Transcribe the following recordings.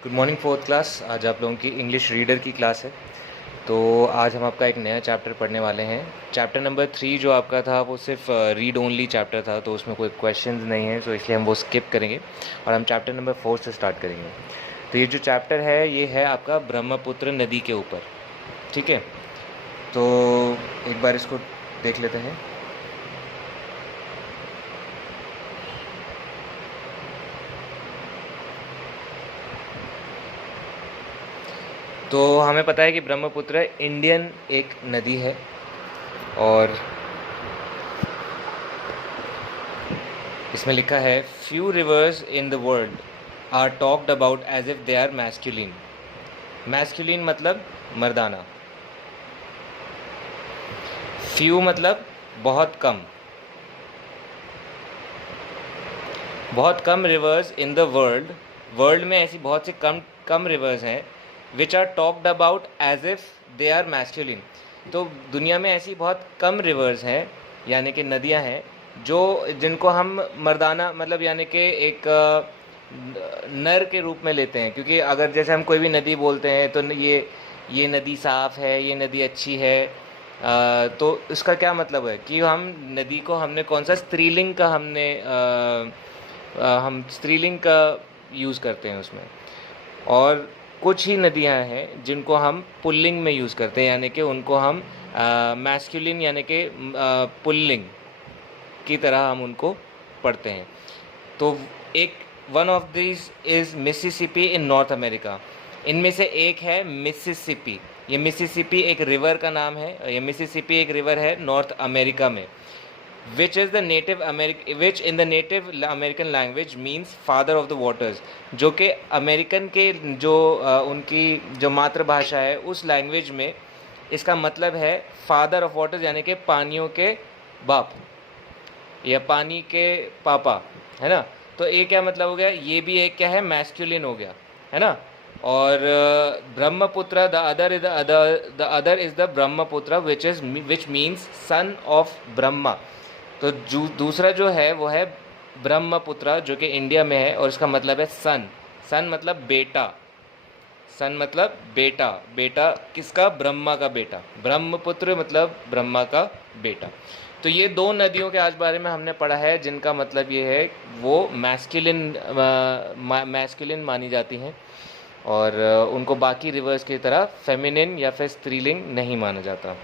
Good morning fourth class. आज आप लोगों की इंग्लिश रीडर की क्लास है। तो आज हम आपका एक नया चैप्टर पढ़ने वाले हैं। चैप्टर नंबर 3 जो आपका था वो सिर्फ रीड ओनली चैप्टर था, तो उसमें कोई क्वेश्चंस नहीं है, तो इसलिए हम वो स्किप करेंगे और हम चैप्टर नंबर 4 से स्टार्ट करेंगे। तो ये जो चैप्टर है ये है आपका ब्रह्मपुत्र नदी के ऊपर। ठीक है, तो एक बार इसको देख लेते हैं। तो हमें पता है कि ब्रह्मपुत्र इंडियन एक नदी है और इसमें लिखा है few rivers in the world are talked about as if they are masculine. Masculine मतलब मर्दाना, फ्यू मतलब बहुत कम, बहुत कम rivers in the world. World में ऐसी बहुत सी कम कम रिवर्स हैं which are talked about as if they are masculine. तो दुनिया में ऐसी बहुत कम रिवर्स हैं यानी कि नदियां हैं जो जिनको हम मर्दाना मतलब यानी कि एक नर के रूप में लेते हैं। क्योंकि अगर जैसे हम कोई भी नदी बोलते हैं तो ये नदी साफ़ है, ये नदी अच्छी है, तो इसका क्या मतलब है कि हम नदी को हमने कौन सा स्त्रीलिंग का हम स्त्रीलिंग का यूज़ करते हैं उसमें। और कुछ ही नदियां हैं जिनको हम पुल्लिंग में यूज़ करते हैं यानी कि उनको हम मैस्कुलिन यानी कि पुल्लिंग की तरह हम उनको पढ़ते हैं। तो एक one of this is Mississippi in north America. इनमें से एक है मिसिसिपी। ये मिसिसिपी एक रिवर का नाम है। ये मिसिसिपी एक रिवर है नॉर्थ अमेरिका में। which in the native American language means father of the waters, जो कि अमेरिकन के जो उनकी जो मातृभाषा है उस लैंग्वेज में इसका मतलब है फादर ऑफ वाटर्स यानी कि पानियों के बाप या पानी के पापा, है ना। तो ये क्या मतलब हो गया, ये भी एक क्या है मैस्कुलिन हो गया, है ना। और Brahmaputra the other is the Brahmaputra which means son of Brahma. तो दूसरा जो है वो है ब्रह्मपुत्र जो कि इंडिया में है और इसका मतलब है सन। सन मतलब बेटा, सन मतलब बेटा, बेटा किसका, ब्रह्मा का बेटा। ब्रह्मपुत्र मतलब ब्रह्मा का बेटा। तो ये दो नदियों के आज बारे में हमने पढ़ा है जिनका मतलब ये है वो मैस्कुलिन मानी जाती हैं और उनको बाकी रिवर्स की तरह फेमिनिन या फिर स्त्रीलिंग नहीं माना जाता।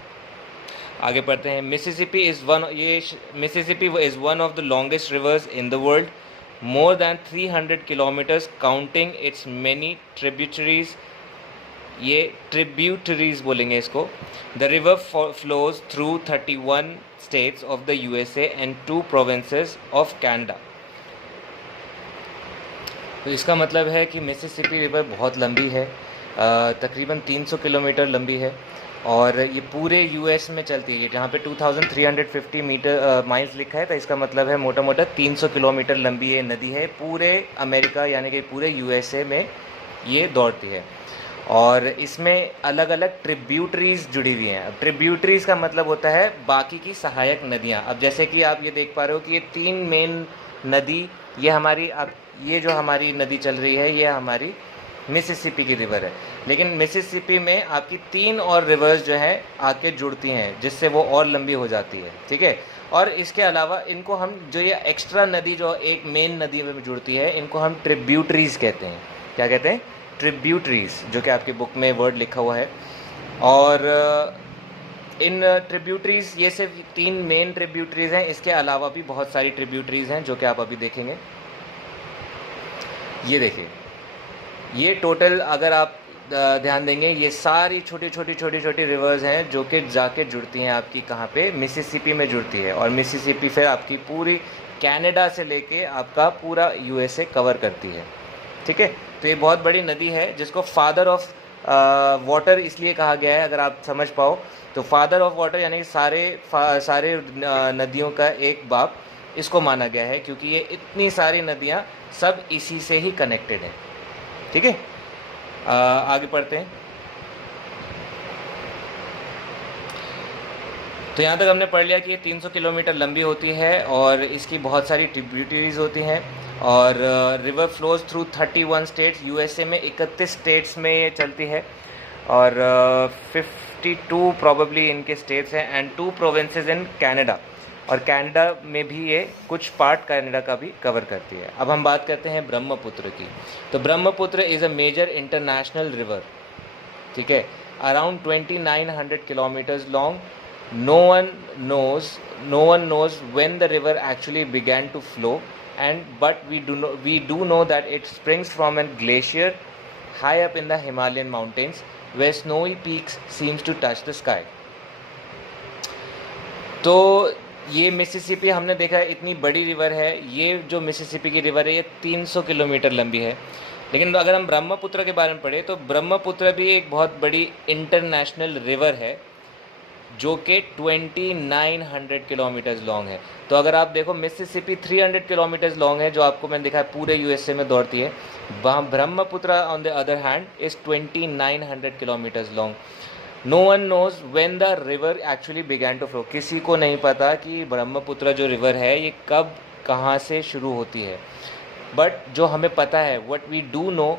आगे पढ़ते हैं। Mississippi is one of the longest reverse in the world, more than 300 kilometres counting it's many tributaries. ये ट्रिब्यूटरीज बोलेंगे इसको। The river flows through 31 states of the USA and 2 provinces of Canada. तो इसका मतलब है कि मिसिसिपी रिवर बहुत लंबी है, तकरीबन 300 किलोमीटर लंबी है और ये पूरे यूएस में चलती है। जहाँ पे 2350 माइल्स लिखा है तो इसका मतलब है मोटा मोटा 300 किलोमीटर लंबी ये नदी है। पूरे अमेरिका यानी कि पूरे यूएसए में ये दौड़ती है और इसमें अलग अलग ट्रिब्यूटरीज जुड़ी हुई हैं। अब ट्रिब्यूटरीज का मतलब होता है बाकी की सहायक नदियाँ। अब जैसे कि आप ये देख पा रहे हो कि ये 3 मेन नदी, ये हमारी ये जो हमारी नदी चल रही है ये हमारी मिसिसिपी की रिवर है। लेकिन मिसिसिपी में आपकी 3 और रिवर्स जो है आके जुड़ती हैं जिससे वो और लंबी हो जाती है, ठीक है। और इसके अलावा इनको हम जो ये एक्स्ट्रा नदी जो एक मेन नदी में जुड़ती है इनको हम ट्रिब्यूटरीज कहते हैं। क्या कहते हैं, ट्रिब्यूटरीज, जो कि आपकी बुक में वर्ड लिखा हुआ है। और इन ट्रिब्यूटरीज ये सिर्फ 3 मेन ट्रिब्यूटरीज हैं, इसके अलावा भी बहुत सारी ट्रिब्यूटरीज हैं जो कि आप अभी देखेंगे। ये देखिए, ये टोटल अगर आप ध्यान देंगे ये सारी छोटी छोटी रिवर्स हैं जो कि जाके जुड़ती हैं आपकी कहाँ पे, मिसिसिपी में जुड़ती है। और मिसिसिपी फिर आपकी पूरी कनाडा से लेके आपका पूरा यूएसए कवर करती है, ठीक है। तो ये बहुत बड़ी नदी है जिसको फादर ऑफ वाटर इसलिए कहा गया है, अगर आप समझ पाओ तो फादर ऑफ वाटर यानी सारे नदियों का एक बाप इसको माना गया है क्योंकि ये इतनी सारी नदियाँ सब इसी से ही कनेक्टेड है, ठीक है। आगे पढ़ते हैं। तो यहाँ तक हमने पढ़ लिया कि ये 300 किलोमीटर लंबी होती है और इसकी बहुत सारी ट्रिब्यूटरीज होती हैं और river flows through 31 states. USA में 31 स्टेट्स में ये चलती है और 52 प्रॉबेबली इनके स्टेट्स हैं एंड 2 प्रोविंसेस इन कनाडा, और कनाडा में भी ये कुछ पार्ट कनाडा का भी कवर करती है। अब हम बात करते हैं ब्रह्मपुत्र की। तो Brahmaputra is a major international river, ठीक है, around 2900 kilometres long. No one knows when the river actually began to flow, but we do know that it springs from a glacier high up in the Himalayan mountains where snowy peaks seems to touch the sky. तो ये Mississippi हमने देखा है इतनी बड़ी river है। ये जो मिसिसिपी की रिवर है ये 300 किलोमीटर लंबी है। लेकिन अगर हम ब्रह्मपुत्र के बारे में पढ़े तो ब्रह्मपुत्र भी एक बहुत बड़ी इंटरनेशनल रिवर है जो कि 2900 किलोमीटर्स लॉन्ग है। तो अगर आप देखो मिसिसिपी 300 किलोमीटर्स लॉन्ग है जो आपको मैंने दिखा है पूरे यूएसए में दौड़ती है, वहाँ Brahmaputra on the other hand is 2900 kilometres long. No one knows when the river actually began to flow. किसी को नहीं पता कि ब्रह्मपुत्र जो रिवर है ये कब कहाँ से शुरू होती है, बट जो हमें पता है what we do know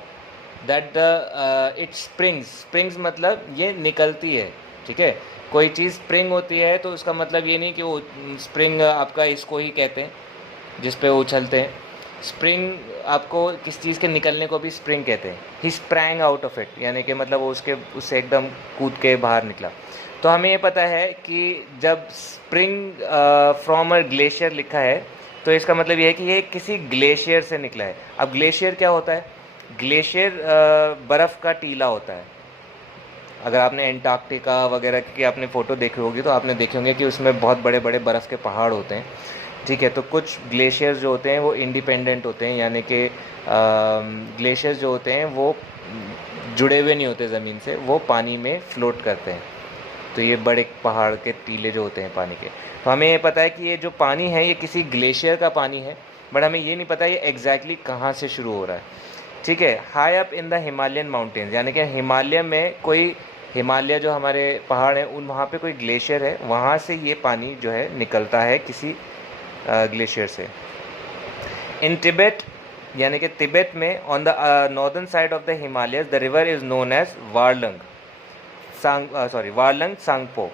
that the it springs मतलब ये निकलती है, ठीक है। कोई चीज़ स्प्रिंग होती है तो उसका मतलब ये नहीं कि वो स्प्रिंग आपका इसको ही कहते हैं जिस पे उछलते हैं। स्प्रिंग आपको किस चीज़ के निकलने को भी स्प्रिंग कहते हैं। ही स्प्रैंग आउट ऑफ इट, यानी कि मतलब वो उससे एकदम कूद के बाहर निकला। तो हमें ये पता है कि जब स्प्रिंग फ्रॉम अ ग्लेशियर लिखा है तो इसका मतलब ये है कि ये किसी ग्लेशियर से निकला है। अब ग्लेशियर क्या होता है? ग्लेशियर बर्फ़ का टीला होता है। अगर आपने एंटार्क्टिका वगैरह की आपने फ़ोटो देखी होगी तो आपने देखे होंगे कि उसमें बहुत बड़े बड़े बर्फ़ के पहाड़ होते हैं, ठीक है। तो कुछ ग्लेशियर्स जो होते हैं वो इंडिपेंडेंट होते हैं, यानी कि ग्लेशियर्स जो होते हैं वो जुड़े हुए नहीं होते ज़मीन से, वो पानी में फ़्लोट करते हैं। तो ये बड़े पहाड़ के टीले जो होते हैं पानी के, तो हमें ये पता है कि ये जो पानी है ये किसी ग्लेशियर का पानी है, बट हमें ये नहीं पता ये एग्जैक्टली कहाँ से शुरू हो रहा है, ठीक है। High up in the Himalayan mountains, यानी कि हिमालय में कोई, हिमालय जो हमारे पहाड़ हैं उन वहाँ पे कोई ग्लेशियर है, वहाँ से ये पानी जो है निकलता है किसी ग्लेशियर से। इन तिब्बत, यानी कि तिब्बत में on the northern side of the Himalayas the river is known as Yarlung Tsangpo.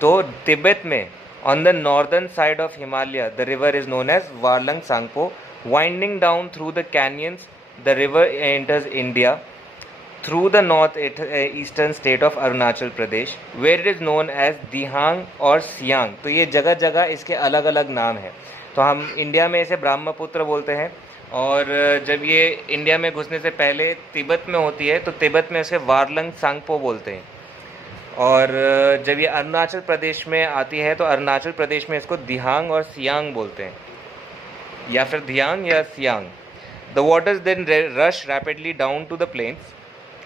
तो तिब्बत में on the northern side of Himalaya the river is known as Yarlung Tsangpo. Winding down through the canyons the river enters India through the north-eastern state of Arunachal Pradesh, where it is known as दिहांग और सियांग। तो ये जगह जगह इसके अलग अलग नाम हैं। तो हम इंडिया में इसे ब्रह्मपुत्र बोलते हैं, और जब ये इंडिया में घुसने से पहले तिब्बत में होती है तो तिब्बत में इसे वारलंग सांगपो बोलते हैं, और जब ये अरुणाचल प्रदेश में आती है तो अरुणाचल प्रदेश में इसको दिहांग और सियांग बोलते हैं, या फिर दियांग या Siang. The waters then rush rapidly down to the plains.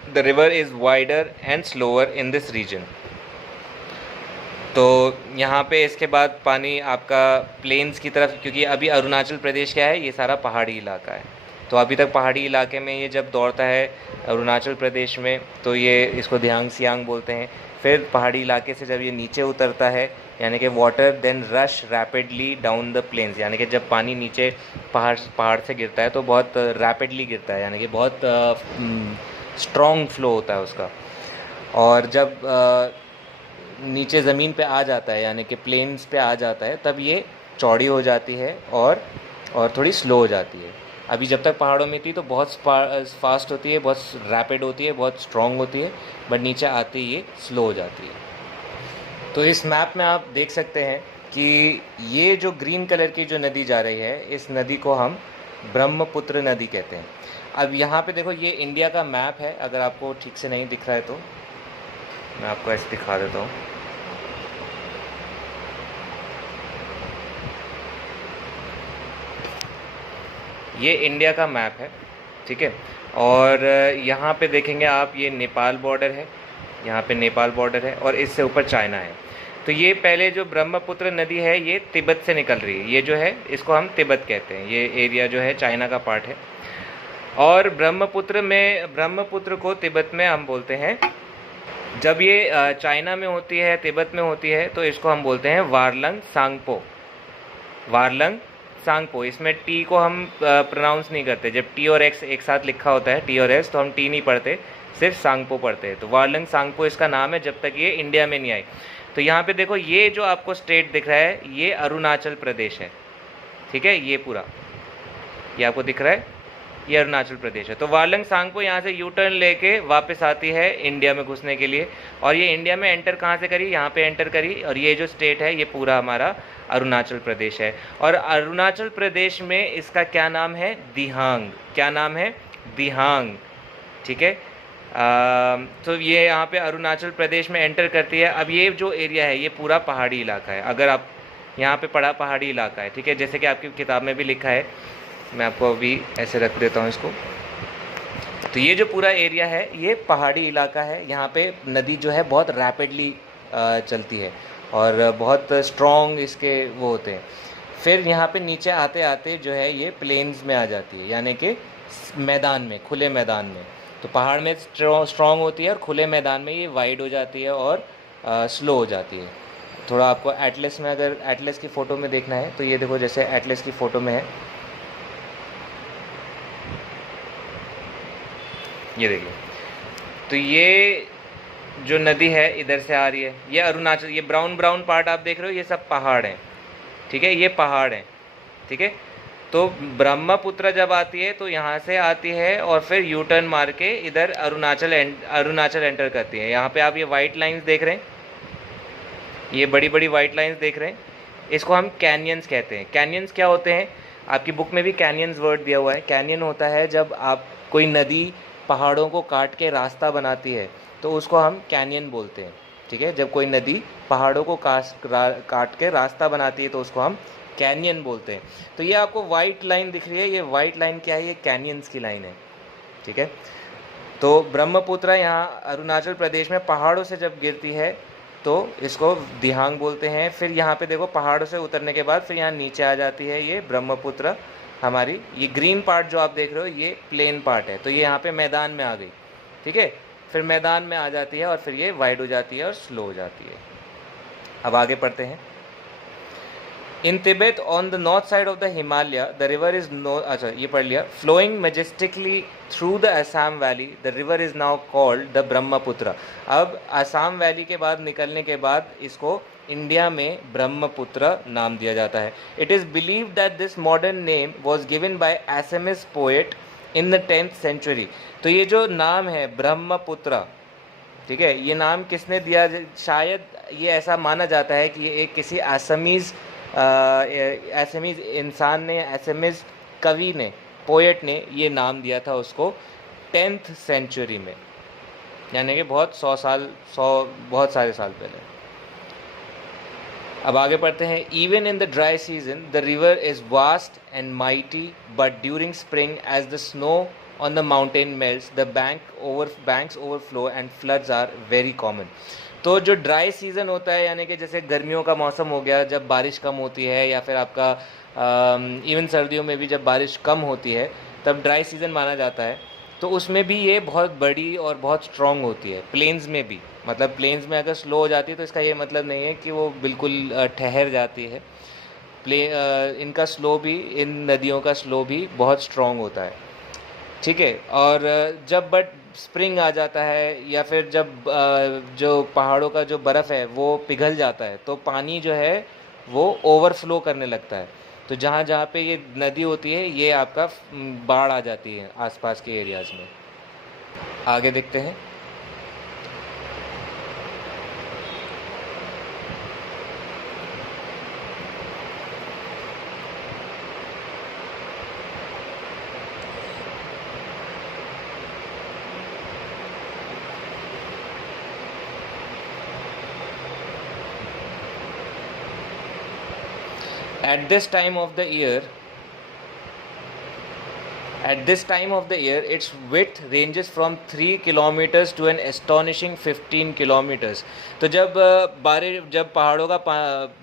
The river is wider and slower in this region. तो यहाँ पे इसके बाद पानी आपका प्लेन्स की तरफ, क्योंकि अभी अरुणाचल प्रदेश क्या है, ये सारा पहाड़ी इलाका है। तो अभी तक पहाड़ी इलाके में ये जब दौड़ता है अरुणाचल प्रदेश में तो ये इसको दिहांग सियांग बोलते हैं। फिर पहाड़ी इलाके से जब ये नीचे उतरता है, यानी कि water then rush rapidly down the plains, यानी कि जब पानी नीचे पहाड़ से गिरता है तो बहुत रैपिडली गिरता है, यानी कि बहुत स्ट्रॉन्ग फ्लो होता है उसका। और जब नीचे ज़मीन पे आ जाता है, यानी कि प्लेन्स पे आ जाता है, तब ये चौड़ी हो जाती है और थोड़ी स्लो हो जाती है। अभी जब तक पहाड़ों में थी तो बहुत फास्ट होती है, बहुत रैपिड होती है, बहुत स्ट्रॉन्ग होती है, बट नीचे आते ही ये स्लो हो जाती है। तो इस मैप में आप देख सकते हैं कि ये जो ग्रीन कलर की जो नदी जा रही है, इस नदी को हम ब्रह्मपुत्र नदी कहते हैं। अब यहाँ पे देखो ये इंडिया का मैप है, अगर आपको ठीक से नहीं दिख रहा है तो मैं आपको ऐसे दिखा देता हूँ। ये इंडिया का मैप है, ठीक है। और यहाँ पे देखेंगे आप, ये नेपाल बॉर्डर है, यहाँ पे नेपाल बॉर्डर है, और इससे ऊपर चाइना है। तो ये पहले जो ब्रह्मपुत्र नदी है ये तिब्बत से निकल रही है, ये जो है इसको हम तिब्बत कहते हैं, ये एरिया जो है चाइना का पार्ट है। और ब्रह्मपुत्र को तिब्बत में हम बोलते हैं जब ये चाइना में होती है, तिब्बत में होती है, तो इसको हम बोलते हैं वारलंग सांगपो। वारलंग सांगपो, इसमें टी को हम प्रोनाउंस नहीं करते। जब टी और एक्स एक साथ लिखा होता है, टी और एस, तो हम टी नहीं पढ़ते, सिर्फ सांगपो पढ़ते हैं। तो वारलंग सांगपो इसका नाम है, जब तक ये इंडिया में नहीं आई। तो यहाँ पे देखो, ये जो आपको स्टेट दिख रहा है, ये अरुणाचल प्रदेश है, ठीक है। ये पूरा, ये आपको दिख रहा है, ये अरुणाचल प्रदेश है। तो वारलंग सांगपो यहाँ से यू टर्न लेके वापस आती है इंडिया में घुसने के लिए, और ये इंडिया में एंटर कहाँ से करी, यहाँ पे एंटर करी। और ये जो स्टेट है, ये पूरा हमारा अरुणाचल प्रदेश है। और अरुणाचल प्रदेश में इसका क्या नाम है, दिहांग। क्या नाम है, दिहांग, ठीक है। तो ये यहाँ पे अरुणाचल प्रदेश में एंटर करती है। अब ये जो एरिया है, ये पूरा पहाड़ी इलाका है। अगर आप यहाँ पे पढ़ा, पहाड़ी इलाका है, ठीक है, जैसे कि आपकी किताब में भी लिखा है। मैं आपको अभी ऐसे रख देता हूँ इसको। तो ये जो पूरा एरिया है, ये पहाड़ी इलाका है। यहाँ पे नदी जो है बहुत रैपिडली चलती है, और बहुत स्ट्रॉन्ग इसके वो होते हैं। फिर यहाँ पे नीचे आते आते जो है ये प्लेन्स में आ जाती है, यानी कि मैदान में, खुले मैदान में। तो पहाड़ में स्ट्रॉन्ग होती है, और खुले मैदान में ये वाइड हो जाती है और स्लो हो जाती है। थोड़ा आपको एटलस में, अगर एटलस की फ़ोटो में देखना है, तो ये देखो, जैसे एटलस की फ़ोटो में है, ये देखिए। तो ये जो नदी है इधर से आ रही है, ये अरुणाचल, ये ब्राउन ब्राउन पार्ट आप देख रहे हो, ये सब पहाड़ हैं, ठीक है, ये पहाड़ हैं, ठीक है। तो ब्रह्मपुत्र जब आती है, तो यहाँ से आती है और फिर यू टर्न मार के इधर अरुणाचल एंटर करती है। यहाँ पे आप ये वाइट लाइंस देख रहे हैं, ये बड़ी बड़ी वाइट लाइंस देख रहे हैं, इसको हम कैनियंस कहते हैं। कैनियंस क्या होते हैं, आपकी बुक में भी कैनियंस वर्ड दिया हुआ है। कैनियन होता है जब आप कोई नदी पहाड़ों को काट के रास्ता बनाती है, तो उसको हम कैनियन बोलते हैं, ठीक है। जब कोई नदी पहाड़ों को काट के रास्ता बनाती है, तो उसको हम कैनियन बोलते हैं। तो ये आपको वाइट लाइन दिख रही है, ये वाइट लाइन क्या है, ये कैनियंस की लाइन है, ठीक है। तो ब्रह्मपुत्र यहाँ अरुणाचल प्रदेश में पहाड़ों से जब गिरती है, तो इसको दिहांग बोलते हैं। फिर यहाँ पे देखो, पहाड़ों से उतरने के बाद फिर यहाँ नीचे आ जाती है ये ब्रह्मपुत्र हमारी। ये ग्रीन पार्ट जो आप देख रहे हो, ये प्लेन पार्ट है। तो ये यहाँ पे मैदान में आ गई, ठीक है। फिर मैदान में आ जाती है, और फिर ये वाइड हो जाती है और स्लो हो जाती है। अब आगे पढ़ते हैं। In Tibet, on the north side of the Himalaya, the river is अच्छा ये पढ़ लिया, flowing majestically through the Assam Valley, the river is now called the Brahmaputra। अब असम वैली के बाद निकलने के बाद इसको इंडिया में ब्रह्मपुत्र नाम दिया जाता है। It is believed that this modern name was given by Assamese poet in the 10th century। तो ये जो नाम है ब्रह्मपुत्र, ठीक है, ये नाम किसने दिया, शायद ये ऐसा माना जाता है कि ये एक किसी असमीज़ इंसान ने, असमीज़ कवि ने, पोएट ने ये नाम दिया था उसको 10th सेंचुरी में, यानी कि बहुत बहुत सारे साल पहले। अब आगे पढ़ते हैं। Even in the dry season the river is vast and mighty, but during spring as the snow on the mountain melts the banks overflow and floods are very common. तो जो ड्राई सीज़न होता है, यानी कि जैसे गर्मियों का मौसम हो गया, जब बारिश कम होती है, या फिर आपका इवन सर्दियों में भी जब बारिश कम होती है, तब ड्राई सीज़न माना जाता है। तो उसमें भी ये बहुत बड़ी और बहुत स्ट्रॉन्ग होती है। प्लेन्स में भी, मतलब प्लेन्स में अगर स्लो हो जाती है, तो इसका ये मतलब नहीं है कि वो बिल्कुल ठहर जाती है। इनका स्लो भी, इन नदियों का स्लो भी बहुत स्ट्रॉन्ग होता है, ठीक है। और जब स्प्रिंग आ जाता है, या फिर जब जो पहाड़ों का जो बर्फ़ है वो पिघल जाता है, तो पानी जो है वो ओवरफ्लो करने लगता है। तो जहाँ जहाँ पे ये नदी होती है, ये आपका बाढ़ आ जाती है आसपास के एरियाज़ में। आगे देखते हैं। At this time of the year, its width ranges from 3 kilometers to an astonishing 15 kilometers। तो जब पहाड़ों का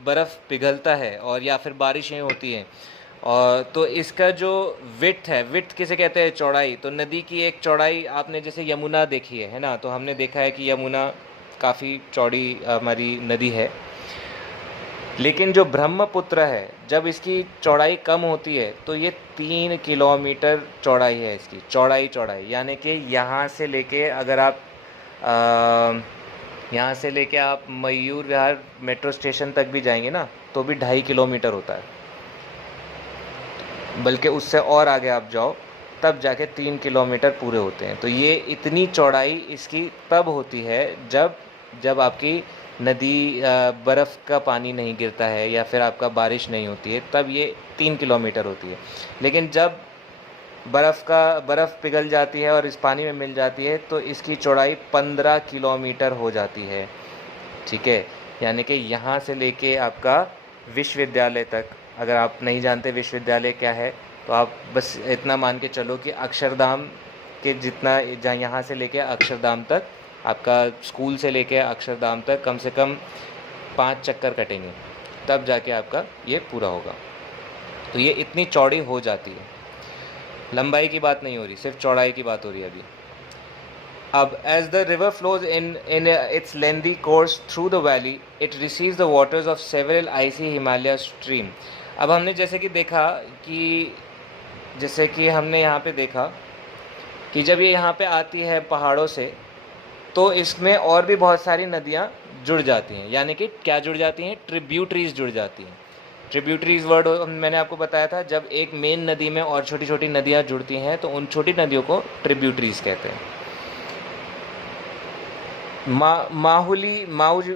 बर्फ़ पिघलता है और या फिर बारिशें होती हैं, और तो इसका जो विड्थ है, विड्थ किसे कहते हैं, चौड़ाई। तो नदी की एक चौड़ाई, आपने जैसे यमुना देखी है ना, तो हमने देखा है कि यमुना काफ़ी चौड़ी हमारी नदी है। लेकिन जो ब्रह्मपुत्र है, जब इसकी चौड़ाई कम होती है तो ये 3 किलोमीटर चौड़ाई है इसकी, चौड़ाई, यानी कि यहाँ से लेके अगर आप यहाँ से लेके आप मयूर विहार मेट्रो स्टेशन तक भी जाएंगे ना, तो भी 2.5 किलोमीटर होता है, बल्कि उससे और आगे आप जाओ तब जाके 3 किलोमीटर पूरे होते हैं। तो ये इतनी चौड़ाई इसकी तब होती है जब आपकी नदी बर्फ़ का पानी नहीं गिरता है या फिर आपका बारिश नहीं होती है, तब ये 3 किलोमीटर होती है। लेकिन जब बर्फ़ पिघल जाती है और इस पानी में मिल जाती है तो इसकी चौड़ाई 15 किलोमीटर हो जाती है, ठीक है। यानी कि यहाँ से लेके आपका विश्वविद्यालय तक, अगर आप नहीं जानते विश्वविद्यालय क्या है तो आप बस इतना मान के चलो कि अक्षरधाम के जितना, जहाँ यहाँ से लेके अक्षरधाम तक, आपका स्कूल से लेके अक्षरधाम तक कम से कम 5 चक्कर कटेंगे, तब जाके आपका ये पूरा होगा। तो ये इतनी चौड़ी हो जाती है, लंबाई की बात नहीं हो रही, सिर्फ चौड़ाई की बात हो रही है अभी। अब as the river flows in its lengthy course through the valley, it receives the waters of several icy Himalaya stream. अब हमने जैसे कि हमने यहाँ पे देखा कि जब ये यहाँ पे आती है पहाड़ों से, तो इसमें और भी बहुत सारी नदियाँ जुड़ जाती हैं। यानी कि क्या जुड़ जाती हैं? ट्रिब्यूटरीज जुड़ जाती हैं। ट्रिब्यूटरीज वर्ड मैंने आपको बताया था, जब एक मेन नदी में और छोटी छोटी नदियाँ जुड़ती हैं तो उन छोटी नदियों को ट्रिब्यूटरीज कहते हैं।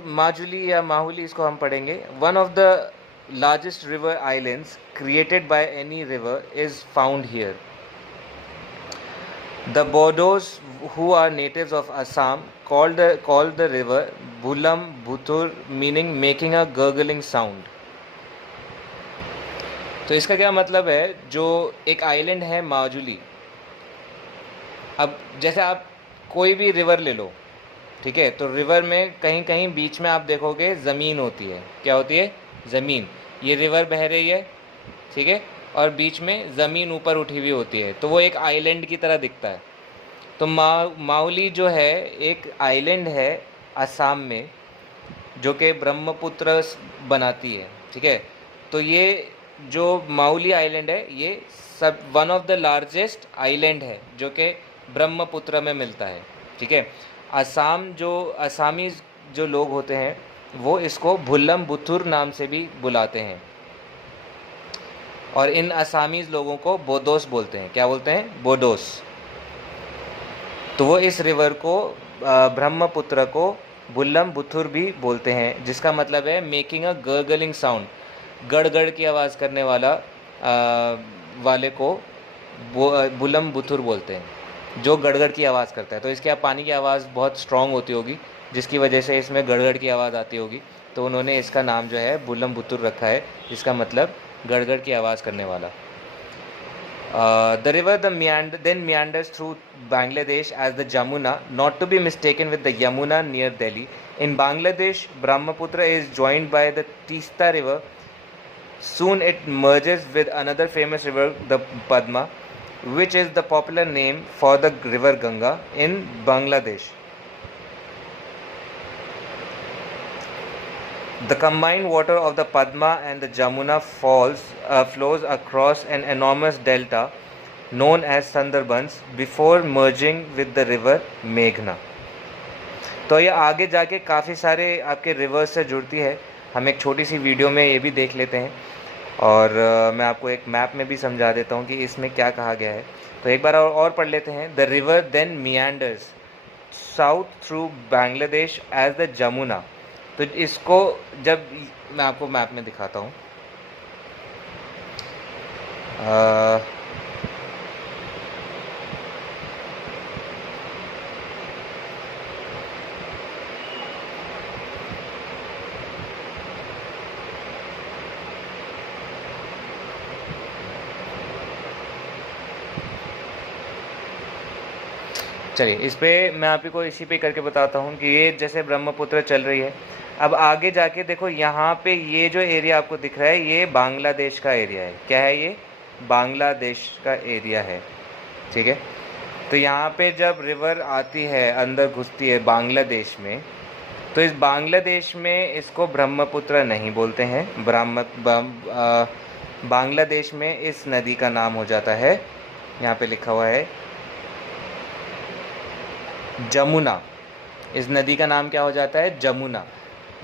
माजुली या माहुली, इसको हम पढ़ेंगे। One of the largest river islands created by any river is found here. The Bodos, who are natives of Assam, call the river Bulam-Buthur, meaning making a gurgling sound. तो इसका क्या मतलब है? जो एक आइलैंड है माजुली, अब जैसे आप कोई भी रिवर ले लो, ठीक है, तो रिवर में कहीं कहीं बीच में आप देखोगे ज़मीन होती है। क्या होती है? ज़मीन। ये रिवर बह रही है, ठीक है, और बीच में ज़मीन ऊपर उठी हुई होती है, तो वो एक आइलैंड की तरह दिखता है। तो माउली जो है एक आइलैंड है असम में, जो कि ब्रह्मपुत्र बनाती है, ठीक है। तो ये जो माउली आइलैंड है, ये सब one of the largest island है जो कि ब्रह्मपुत्र में मिलता है, ठीक है। असामी जो लोग होते हैं वो इसको बुलमबुथुर नाम से भी बुलाते हैं, और इन असामीज लोगों को बोडोस बोलते हैं। क्या बोलते हैं? बोडोस। तो वो इस रिवर को, ब्रह्मपुत्र को बुलमबुथुर भी बोलते हैं, जिसका मतलब है मेकिंग अ गर्गलिंग साउंड, गड़गड़ की आवाज़ करने वाले को बुलमबुथुर बोलते हैं, जो गड़गड़ की आवाज़ करता है। तो इसके पानी की आवाज़ बहुत स्ट्रॉन्ग होती होगी, जिसकी वजह से इसमें गड़गड़ की आवाज़ आती होगी, तो उन्होंने इसका नाम जो है बुलमबुथुर रखा है, जिसका मतलब गड़गड़ की आवाज़ करने वाला। The river then meanders through Bangladesh as the Jamuna, not to be mistaken with the Yamuna near Delhi. In Bangladesh, Brahmaputra is joined by the Teesta River. Soon it merges with another famous river, the Padma, which is the popular name for the river Ganga in Bangladesh. The combined water of the Padma and the Jamuna flows across an enormous delta known as Sundarbans before merging with the river Meghna. तो ये आगे जाके काफ़ी सारे आपके reverse से जुड़ती है। हम एक छोटी सी वीडियो में ये भी देख लेते हैं, और मैं आपको एक मैप में भी समझा देता हूँ कि इसमें क्या कहा गया है। तो एक बार और पढ़ लेते हैं। The river then meanders south through Bangladesh as the Jamuna. तो इसको जब मैं आपको मैप में दिखाता हूँ, चलिए इस पे मैं आप ही को इसी पे करके बताता हूँ कि ये जैसे ब्रह्मपुत्र चल रही है। अब आगे जाके देखो, यहाँ पे ये जो एरिया आपको दिख रहा है, ये बांग्लादेश का एरिया है। क्या है ये? बांग्लादेश का एरिया है, ठीक है। तो यहाँ पे जब रिवर आती है, अंदर घुसती है बांग्लादेश में, तो इस बांग्लादेश में इसको ब्रह्मपुत्र नहीं बोलते हैं। बांग्लादेश में इस नदी का नाम हो जाता है, यहाँ पे लिखा हुआ है जमुना। इस नदी का नाम क्या हो जाता है? जमुना।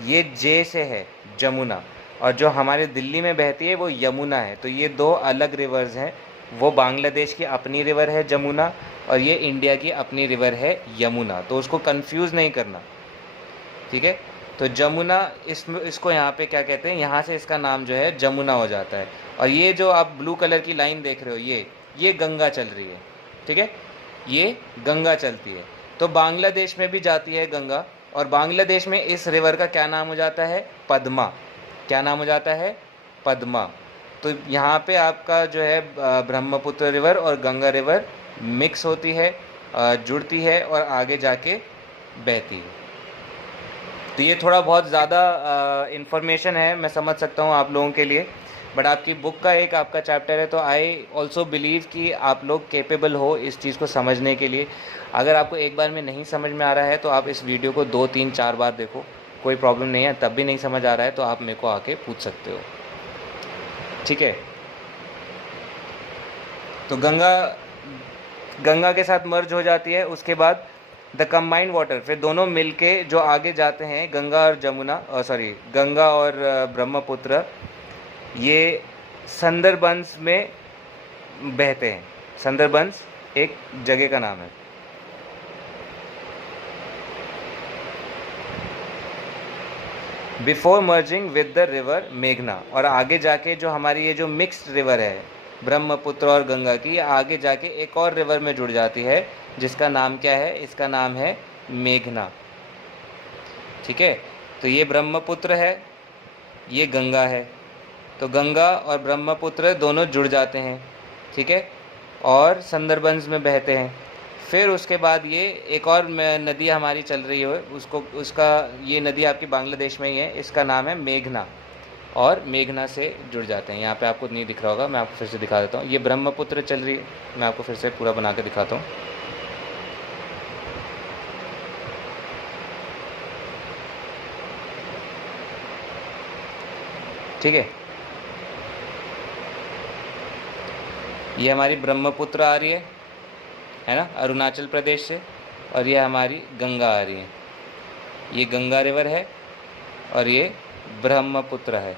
ये जे से है, जमुना। और जो हमारे दिल्ली में बहती है वो यमुना है। तो ये दो अलग रिवर्स हैं। वो बांग्लादेश की अपनी रिवर है जमुना, और ये इंडिया की अपनी रिवर है यमुना। तो उसको कंफ्यूज नहीं करना, ठीक है। तो जमुना, इसको यहाँ पे क्या कहते हैं, यहाँ से इसका नाम जो है जमुना हो जाता है। और ये जो आप ब्लू कलर की लाइन देख रहे हो, ये गंगा चल रही है, ठीक है। ये गंगा चलती है। तो बांग्लादेश में भी जाती है गंगा, और बांग्लादेश में इस रिवर का क्या नाम हो जाता है? पद्मा। क्या नाम हो जाता है? पद्मा। तो यहाँ पे आपका जो है ब्रह्मपुत्र रिवर और गंगा रिवर मिक्स होती है, जुड़ती है और आगे जाके बहती है। तो ये थोड़ा बहुत ज़्यादा इन्फॉर्मेशन है, मैं समझ सकता हूँ आप लोगों के लिए, बट आपकी बुक का एक आपका चैप्टर है, तो आई ऑल्सो बिलीव कि आप लोग केपेबल हो इस चीज़ को समझने के लिए। अगर आपको एक बार में नहीं समझ में आ रहा है तो आप इस वीडियो को 2, 3, 4 बार देखो, कोई प्रॉब्लम नहीं है। तब भी नहीं समझ आ रहा है तो आप मेरे को आके पूछ सकते हो, ठीक है। तो गंगा के साथ मर्ज हो जाती है। उसके बाद द कंबाइंड वाटर, फिर दोनों मिलके जो आगे जाते हैं, गंगा और ब्रह्मपुत्र, ये संदरबंस में बहते हैं। संदरबंस एक जगह का नाम है। Before merging with the river मेघना, और आगे जाके जो हमारी ये जो मिक्स्ड रिवर है ब्रह्मपुत्र और गंगा की, आगे जाके एक और रिवर में जुड़ जाती है, जिसका नाम क्या है? इसका नाम है मेघना, ठीक है। तो ये ब्रह्मपुत्र है, ये गंगा है। तो गंगा और ब्रह्मपुत्र दोनों जुड़ जाते हैं, ठीक है, और संदरबंस में बहते हैं। फिर उसके बाद ये एक और नदी हमारी चल रही है, ये नदी आपकी बांग्लादेश में ही है, इसका नाम है मेघना, और मेघना से जुड़ जाते हैं। यहाँ पे आपको नहीं दिख रहा होगा, मैं आपको फिर से दिखा देता हूँ। ये ब्रह्मपुत्र चल रही है, मैं आपको फिर से पूरा बना के दिखाता हूँ, ठीक है। ये हमारी ब्रह्मपुत्र आ रही है ना, अरुणाचल प्रदेश से, और ये हमारी गंगा आ रही है। ये गंगा रिवर है और ये ब्रह्मपुत्र है।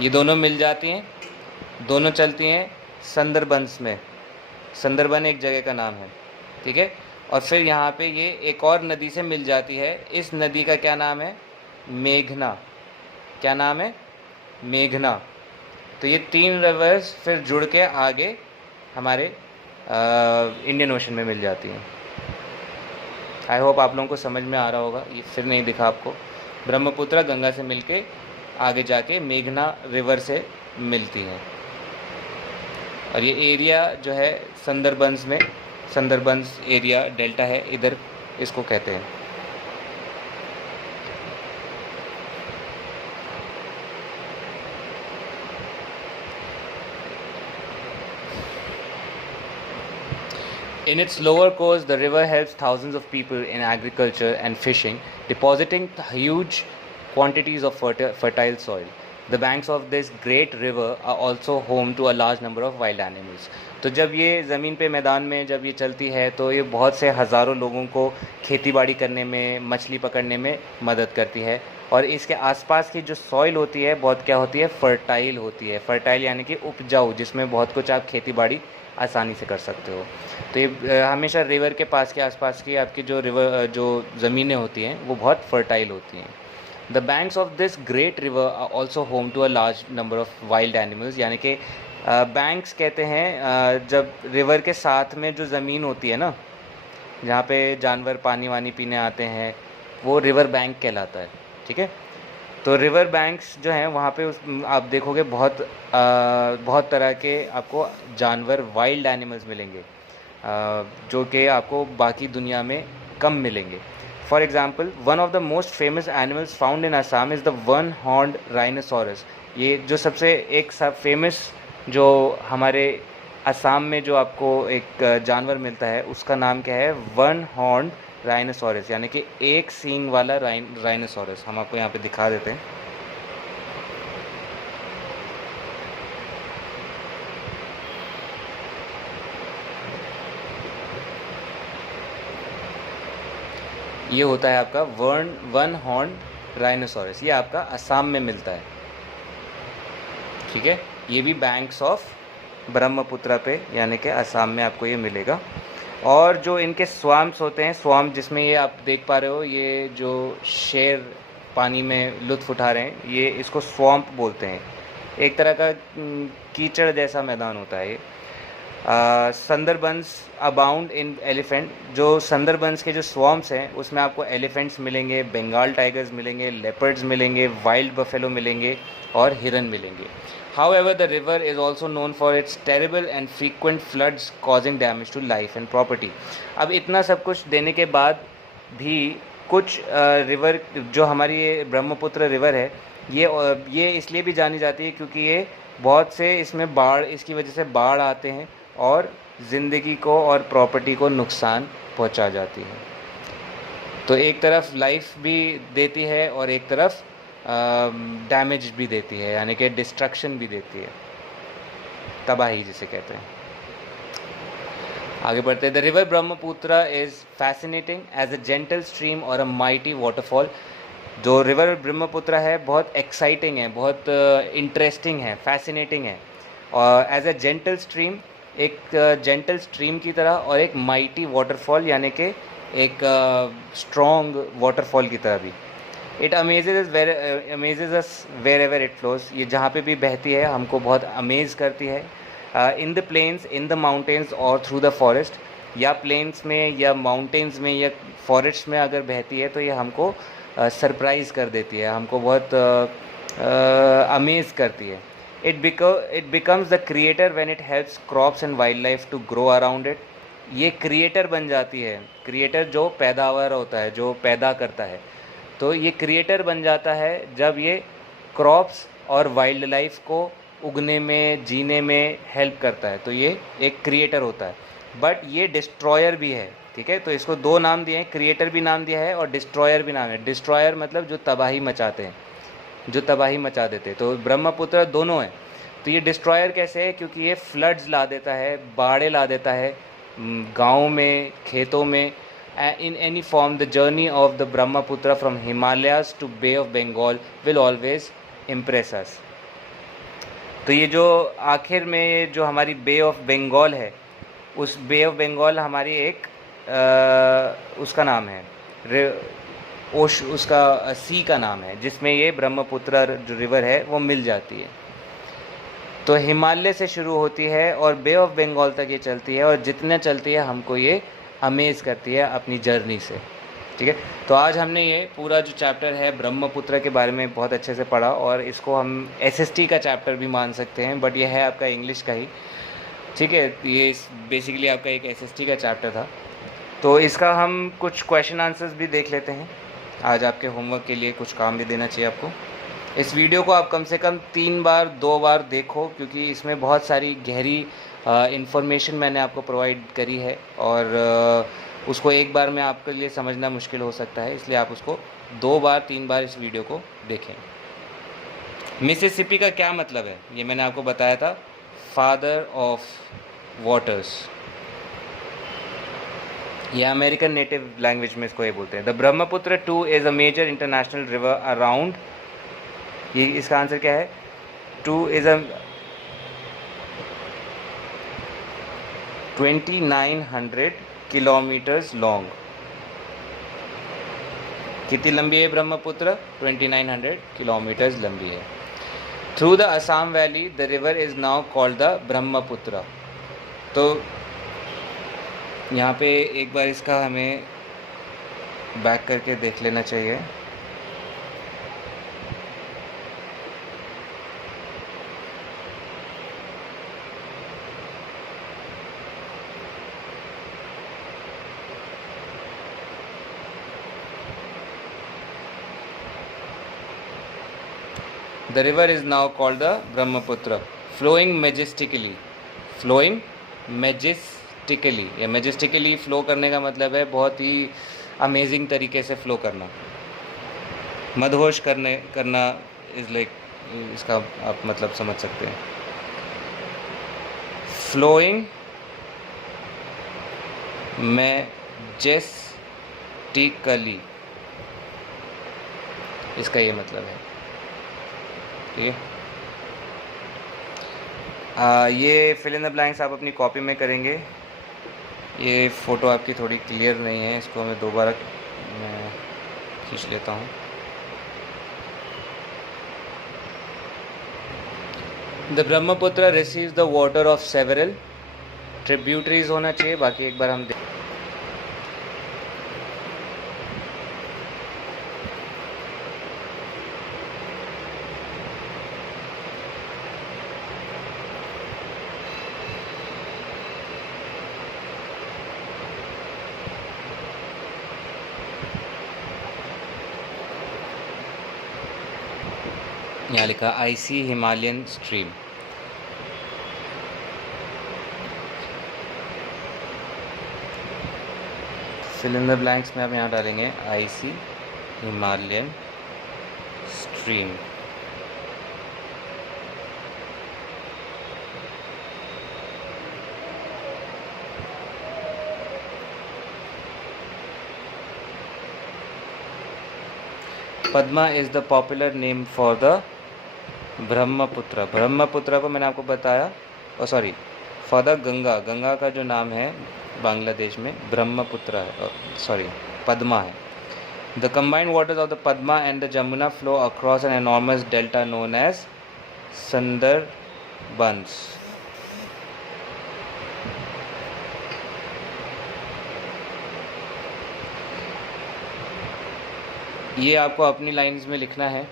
ये दोनों मिल जाती हैं, दोनों चलती हैं संदरबंस में। संदरबन एक जगह का नाम है, ठीक है। और फिर यहाँ पे ये एक और नदी से मिल जाती है। इस नदी का क्या नाम है? मेघना। क्या नाम है? मेघना। तो ये 3 रिवर्स फिर जुड़ के आगे हमारे इंडियन ओशन में मिल जाती हैं। आई होप आप लोगों को समझ में आ रहा होगा। ये फिर नहीं दिखा आपको, ब्रह्मपुत्र गंगा से मिलके आगे जाके मेघना रिवर से मिलती हैं। और ये एरिया जो है संदरबंस एरिया डेल्टा है, इधर इसको कहते हैं। In its lower course, the river helps thousands of people in agriculture and fishing, depositing huge quantities of fertile soil. The banks of this great river are also home to a large number of wild animals. तो जब ये ज़मीन पे मैदान में जब ये चलती है तो ये बहुत से हज़ारों लोगों को खेती बाड़ी करने में, मछली पकड़ने में मदद करती है। और इसके आसपास की जो सॉइल होती है बहुत क्या होती है? फर्टाइल होती है। फर्टाइल यानी कि उपजाऊ, जिसमें बहुत कुछ आप खेती बाड़ी आसानी से कर सकते हो। तो ये हमेशा रिवर के पास के आसपास की आपकी जो ज़मीनें होती हैं वो बहुत फर्टाइल होती हैं। The banks of this great river are also home to a large number of wild animals, यानी कि बैंक्स कहते हैं जब रिवर के साथ में जो ज़मीन होती है ना, जहाँ पे जानवर पानी वानी पीने आते हैं, वो रिवर बैंक कहलाता है, ठीक है। तो रिवर बैंक्स जो हैं वहाँ पे आप देखोगे बहुत तरह के आपको जानवर, वाइल्ड एनिमल्स मिलेंगे, जो कि आपको बाकी दुनिया में कम मिलेंगे। For example, one of the most famous animals found in Assam is the one horned rhinoceros. ये जो सबसे एक फेमस जो हमारे असम में जो आपको एक जानवर मिलता है उसका नाम क्या है? वन हॉर्न्ड राइनोसोरस, यानी कि एक सींग वाला राइनोसोरस। हम आपको यहाँ पे दिखा देते हैं। ये होता है आपका वन हॉर्न राइनोसोरस। ये आपका असम में मिलता है, ठीक है। ये भी बैंक्स ऑफ ब्रह्मपुत्र पे, यानी कि असम में आपको ये मिलेगा। और जो इनके स्वाम्स होते हैं, स्वाम्प जिसमें ये आप देख पा रहे हो, ये जो शेर पानी में लुत्फ़ उठा रहे हैं, ये इसको स्वॉम्प बोलते हैं। एक तरह का कीचड़ जैसा मैदान होता है ये। संदरबंस अबाउंड इन एलिफेंट। जो संदरबंस के जो स्वॉम्प्स हैं उसमें आपको एलिफेंट्स मिलेंगे, बंगाल टाइगर्स मिलेंगे, लेपर्ड्स मिलेंगे, वाइल्ड बफेलो मिलेंगे और हिरन मिलेंगे। However, the river is also known for its terrible and frequent floods causing damage to life and property. अब इतना सब कुछ देने के बाद भी कुछ रिवर, जो हमारी ये ब्रह्मपुत्र रिवर है, ये इसलिए भी जानी जाती है क्योंकि ये बहुत से इसमें बाढ़, इसकी वजह से बाढ़ आते हैं और ज़िंदगी को और प्रॉपर्टी को नुकसान पहुंचा जाती है। तो एक तरफ लाइफ भी देती है और एक तरफ डैमेज भी देती है, यानी कि डिस्ट्रक्शन भी देती है, तबाही जिसे कहते हैं। आगे बढ़ते हैं। The river Brahmaputra is fascinating as a gentle stream और अ माइटी वाटरफॉल। जो रिवर ब्रह्मपुत्र है बहुत एक्साइटिंग है, बहुत इंटरेस्टिंग है, फैसिनेटिंग है, और एज अ जेंटल स्ट्रीम, एक जेंटल स्ट्रीम की तरह, और एक माइटी वाटरफॉल यानी कि एक स्ट्रॉन्ग वाटरफॉल की तरह भी। It amazes us where ever it flows. ये जहाँ पे भी बहती है हमको बहुत अमेज़ करती है। In the plains, in the mountains और थ्रू द फॉरेस्ट। या प्लेन्स में या माउंटेन्स में या फॉरेस्ट में अगर बहती है तो ये हमको सरप्राइज़ कर देती है, हमको बहुत अमेज़ करती है। It becomes the creator when it helps crops and wild life to grow around it. ये क्रिएटर बन जाती है। क्रिएटर जो पैदावार होता है, जो पैदा करता है, तो ये क्रिएटर बन जाता है जब ये क्रॉप्स और वाइल्ड लाइफ को उगने में, जीने में हेल्प करता है, तो ये एक क्रिएटर होता है। बट ये डिस्ट्रॉयर भी है, ठीक है। तो इसको दो नाम दिए हैं, क्रिएटर भी नाम दिया है और डिस्ट्रॉयर भी नाम है। डिस्ट्रॉयर मतलब जो तबाही मचाते हैं, जो तबाही मचा देते हैं। तो ब्रह्मपुत्र दोनों हैं। तो ये डिस्ट्रॉयर कैसे है? क्योंकि ये फ्लड्स ला देता है, बाढ़ें ला देता है गाँव में, खेतों में। In any form, the journey of the Brahmaputra from Himalayas to Bay of Bengal will always impress us. तो ये जो आखिर में जो हमारी बे ऑफ बंगाल है, उस बे ऑफ बंगाल हमारी एक उसका नाम है, उसका सी का नाम है, जिसमें ये ब्रह्मपुत्र जो रिवर है वो मिल जाती है। तो हिमालय से शुरू होती है और बे ऑफ बंगाल तक ये चलती है, और जितना चलती है हमको ये अमेज़ करती है अपनी जर्नी से, ठीक है। तो आज हमने ये पूरा जो चैप्टर है ब्रह्मपुत्र के बारे में बहुत अच्छे से पढ़ा, और इसको हम एसएसटी का चैप्टर भी मान सकते हैं, बट ये है आपका इंग्लिश का ही, ठीक है। ये बेसिकली आपका एक एसएसटी का चैप्टर था। तो इसका हम कुछ क्वेश्चन आंसर्स भी देख लेते हैं। आज आपके होमवर्क के लिए कुछ काम भी देना चाहिए आपको। इस वीडियो को आप कम से कम 3 बार 2 बार देखो, क्योंकि इसमें बहुत सारी गहरी इन्फॉर्मेशन मैंने आपको प्रोवाइड करी है, और उसको एक बार में आपके लिए समझना मुश्किल हो सकता है, इसलिए आप उसको 2 बार 3 बार इस वीडियो को देखें। मिसिसिपी का क्या मतलब है ये मैंने आपको बताया था, फादर ऑफ वाटर्स। ये अमेरिकन नेटिव लैंग्वेज में इसको ये बोलते हैं। The Brahmaputra 2 is a major international river around, ये इसका आंसर क्या है? 2 इज़ अ 2900 किलोमीटर्स लॉन्ग। कितनी लंबी है ब्रह्मपुत्र? 2900 किलोमीटर्स लंबी है। Through the Assam valley the river is now called the Brahmaputra. तो यहाँ पे एक बार इसका हमें बैक करके देख लेना चाहिए। The river is now called the Brahmaputra, flowing majestically. Flowing majestically, या majestically flow करने का मतलब है बहुत ही अमेजिंग तरीके से फ़्लो करना, मदहोश करना इज़ लाइक, इसका आप मतलब समझ सकते हैं। फ्लोइंग मैजेस्टिकली, इसका ये मतलब है। ठीक है, ये फिल इन द ब्लैंक्स आप अपनी कॉपी में करेंगे। ये फ़ोटो आपकी थोड़ी क्लियर नहीं है, इसको मैं दोबारा मैं खींच लेता हूँ। The Brahmaputra receives the water of several tributaries होना चाहिए, बाकी एक बार हम यहाँ लिखा icy Himalayan stream. Fill in the blanks में आप यहाँ डालेंगे icy Himalayan stream. Padma is the popular name for the Brahmaputra. Brahmaputra को मैंने आपको बताया, sorry, for the Ganga. Ganga का जो नाम है बांग्लादेश में ब्रह्मपुत्र है, सॉरी पद्मा है। The combined waters of the Padma and the Jamuna flow across an enormous delta known as Sundarbans. ये आपको अपनी लाइंस में लिखना है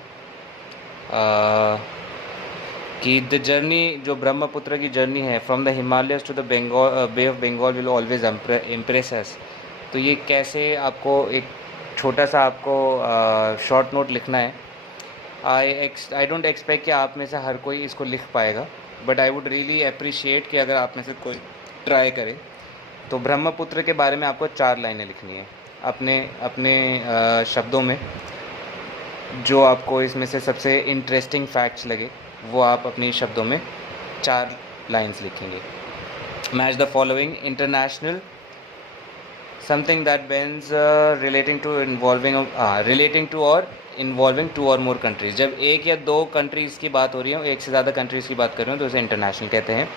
कि द जर्नी, जो ब्रह्मपुत्र की जर्नी है from the Himalayas to the Bengal bay of Bengal will always impress us. तो ये कैसे, आपको एक छोटा सा आपको शॉर्ट नोट लिखना है। आई डोंट एक्सपेक्ट कि आप में से हर कोई इसको लिख पाएगा, but I would really appreciate कि अगर आप में से कोई ट्राई करे। तो ब्रह्मपुत्र के बारे में आपको 4 लाइनें लिखनी है अपने शब्दों में। जो आपको इसमें से सबसे इंटरेस्टिंग फैक्ट्स लगे वो आप अपने शब्दों में 4 लाइन्स लिखेंगे। Match the following: international, something that बेन्स रिलेटिंग टू और इन्वॉल्विंग 2 और मोर कंट्रीज। जब 1 या 2 कंट्रीज़ की बात हो रही है, 1 से ज़्यादा कंट्रीज़ की बात कर रहे हो तो उसे इंटरनेशनल कहते हैं।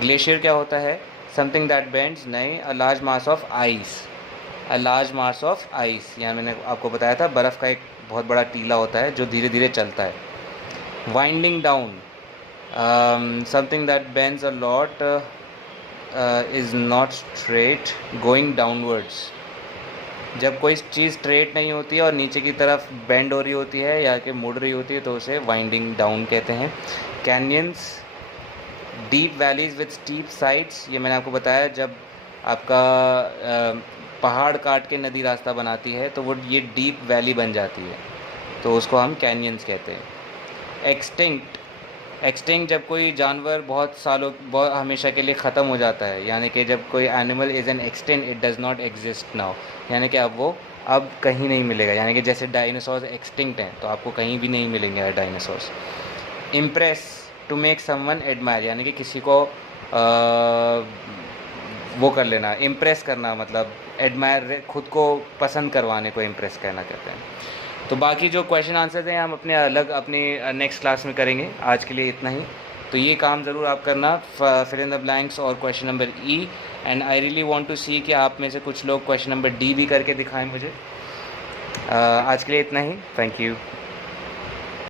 ग्लेशियर क्या होता है? समथिंग दैट बेंड्स, नहीं, a large mass of ice. A large mass of ice, यहाँ मैंने आपको बताया था बर्फ़ का एक बहुत बड़ा टीला होता है जो धीरे धीरे चलता है। Winding down, something that bends a lot is not straight, going downwards. जब कोई चीज़ स्ट्रेट नहीं होती है और नीचे की तरफ बेंड हो रही होती है या कि मुड़ रही होती है तो उसे वाइंडिंग डाउन कहते हैं। Canyons, deep valleys with steep sides, ये मैंने आपको बताया जब आपका पहाड़ काट के नदी रास्ता बनाती है तो वो ये डीप वैली बन जाती है, तो उसको हम कैनियंस कहते हैं। एक्सटिंक्ट, जब कोई जानवर बहुत हमेशा के लिए ख़त्म हो जाता है, यानी कि जब कोई animal is an extinct, it does not exist now, यानी कि अब कहीं नहीं मिलेगा। यानी कि जैसे डायनासोर्स एक्सटिंक्ट हैं तो आपको कहीं भी नहीं मिलेंगे dinosaurs. Impress, to make someone admire, यानी कि किसी को वो कर लेना, इम्प्रेस करना, मतलब एडमायर, खुद को पसंद करवाने को इम्प्रेस कहना कहते हैं। तो बाकी जो क्वेश्चन आंसर्स हैं हम अपनी नेक्स्ट क्लास में करेंगे। आज के लिए इतना ही। तो ये काम ज़रूर आप करना, फिल इन द ब्लैंक्स और question number E. And I really want to see कि आप में से कुछ लोग क्वेश्चन नंबर डी भी करके दिखाएं मुझे। आज के लिए इतना ही। Thank you.